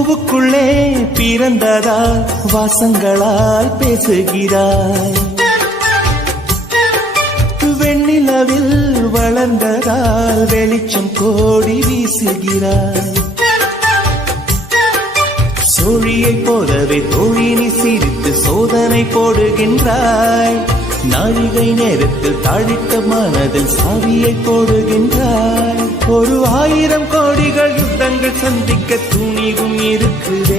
பூவுக்குள்ளே பிறந்ததால் வாசங்களால் பேசுகிறாய். வெண்ணிலவில் வளர்ந்ததால் வெளிச்சம் கோடி வீசுகிறாய். சோழியைப் போலவே தோழினி சிரித்து சோதனை போடுகின்றாய். நாழிகை நேரத்தில் தாழித்த மனதில் சாவியை போடுகின்றாய். 1000 கோடிகள் யுத்தங்கள் சந்திக்க துணிவும் இருக்குது.